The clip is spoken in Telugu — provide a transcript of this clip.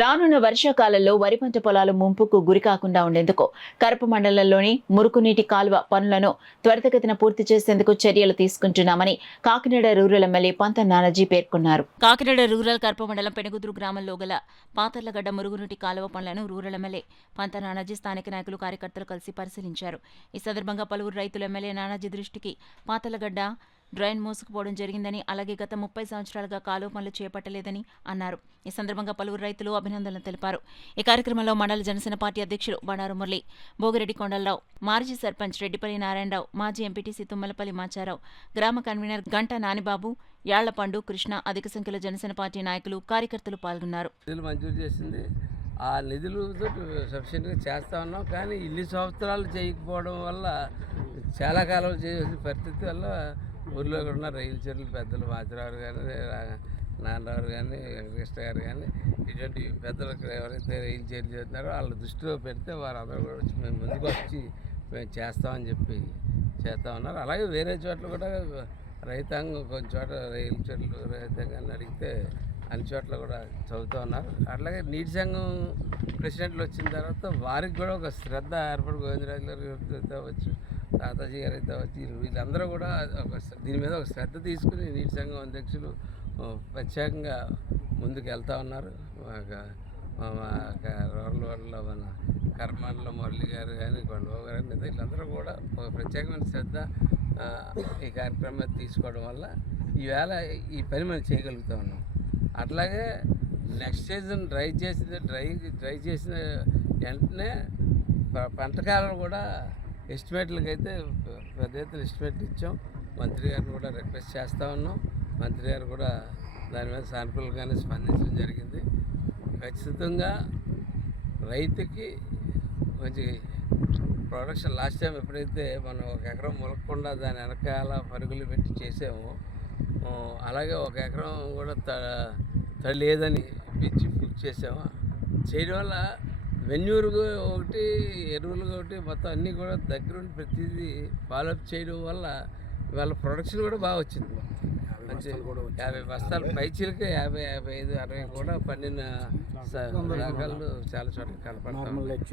రానున్న వర్షాకాలంలో వరి పంట పొలాలు ముంపుకు గురికాకుండా ఉండేందుకు కరప మండలంలోని మురుగునీటి కాలువ పనులను త్వరితగతిన పూర్తి చేసేందుకు చర్యలు తీసుకుంటున్నామని కాకినాడ రూరల్ ఎమ్మెల్యే పంత నానాజీ పేర్కొన్నారు. కాకినాడ రూరల్ కరప మండలం పెనుగుదురు గ్రామంలో గల పాతర్లగడ్డ మురుగునీటి కాలువ పనులను రూరల్ ఎమ్మెల్యే పంత నానాజీ స్థానిక నాయకులు కార్యకర్తలు కలిసి పరిశీలించారు. ఈ సందర్భంగా పలువురు రైతులు ఎమ్మెల్యే నానాజీ దృష్టికి పాతర్లగడ్డ డ్రైన్ మోసుకుపోవడం జరిగిందని, అలాగే గత 30 సంవత్సరాలుగా కాలువ పనులు చేపట్టలేదని అన్నారు. ఈ సందర్భంగా పలువురు రైతులు అభినందనలు తెలిపారు. ఈ కార్యక్రమంలో మండల జనసేన పార్టీ అధ్యక్షుడు బండారు మురళి, భోగిరెడ్డి కొండలరావు, మాజీ సర్పంచ్ రెడ్డిపల్లి నారాయణరావు, మాజీ ఎంపీటీసీ తుమ్మలపల్లి మాచారావు, గ్రామ కన్వీనర్ గంటా నానిబాబు, యాళ్లపండు కృష్ణ, అధిక సంఖ్యలో జనసేన పార్టీ నాయకులు, కార్యకర్తలు పాల్గొన్నారు. ఆ నిధులతో సఫిషియెంట్గా చేస్తూ ఉన్నాం, కానీ ఇన్ని సంవత్సరాలు చేయకపోవడం వల్ల చాలా కాలం చేసే పరిస్థితి వల్ల ఊళ్ళో కూడా ఉన్న రైలు చెరువులు పెద్దలు మాచిరావు కానీ, నాన్నరావు కానీ, వెంకటకృష్ణ గారు కానీ, ఇటువంటి పెద్దలకు ఎవరైతే రైలు చెరువులు చేస్తున్నారో వాళ్ళ దృష్టిలో పెడితే వారందరూ కూడా వచ్చి మేము ముందుకు వచ్చి మేము చేస్తామని చెప్పి చేస్తూ ఉన్నారు. అలాగే వేరే చోట్ల కూడా రైతాంగం కొన్ని చోట రైలు చెరువులు రైతాంగాన్ని అడిగితే అన్ని చోట్ల కూడా చదువుతూ ఉన్నారు. అట్లాగే నీటి సంఘం ప్రెసిడెంట్లు వచ్చిన తర్వాత వారికి కూడా ఒక శ్రద్ధ ఏర్పడి గోవిందరాజు గారు అవ్వచ్చు, తాతాజీ గారు అయితే వచ్చి వీళ్ళందరూ కూడా దీని మీద ఒక శ్రద్ధ తీసుకుని నీటి సంఘం అధ్యక్షులు ప్రత్యేకంగా ముందుకు వెళ్తూ ఉన్నారు. రోడ్ల వల్ల మన కర్మాల్లో మురళి గారు కానీ, కొండబాబు గారు కానీ వీళ్ళందరూ కూడా ఒక ప్రత్యేకమైన శ్రద్ధ ఈ కార్యక్రమం తీసుకోవడం వల్ల ఈవేళ ఈ పని మనం చేయగలుగుతూ ఉన్నాం. అట్లాగే నెక్స్ట్ సీజన్ డ్రై చేసిన వెంటనే పంటకాలం కూడా ఎస్టిమేట్లకి అయితే పెద్ద ఎత్తున ఎస్టిమేట్లు ఇచ్చాం. మంత్రి గారిని కూడా రిక్వెస్ట్ చేస్తూ ఉన్నాం. మంత్రి గారు కూడా దాని మీద సానుకూలంగానే స్పందించడం జరిగింది. ఖచ్చితంగా రైతుకి మంచి ప్రొడక్షన్ లాస్ట్ టైం ఎప్పుడైతే మనం 1 ఎకరం మొలకకుండా దాని వెనకాల పరుగులు పెట్టి చేసామో, అలాగే 1 ఎకరం కూడా తడి లేదని పిచ్చి పూర్తి చేసాము. చేయడం వల్ల వెన్యూరు ఒకటి, ఎరువులు ఒకటి, మొత్తం అన్నీ కూడా దగ్గరుండి ప్రతిదీ ఫాలోఅప్ చేయడం వల్ల వాళ్ళ ప్రొడక్షన్ కూడా బాగా వచ్చింది. మంచి 50 బస్తాలు పైచీలకే 50, 55, 60 కూడా పండిన రకాలు చాలా చోట్ల కనపడతాం.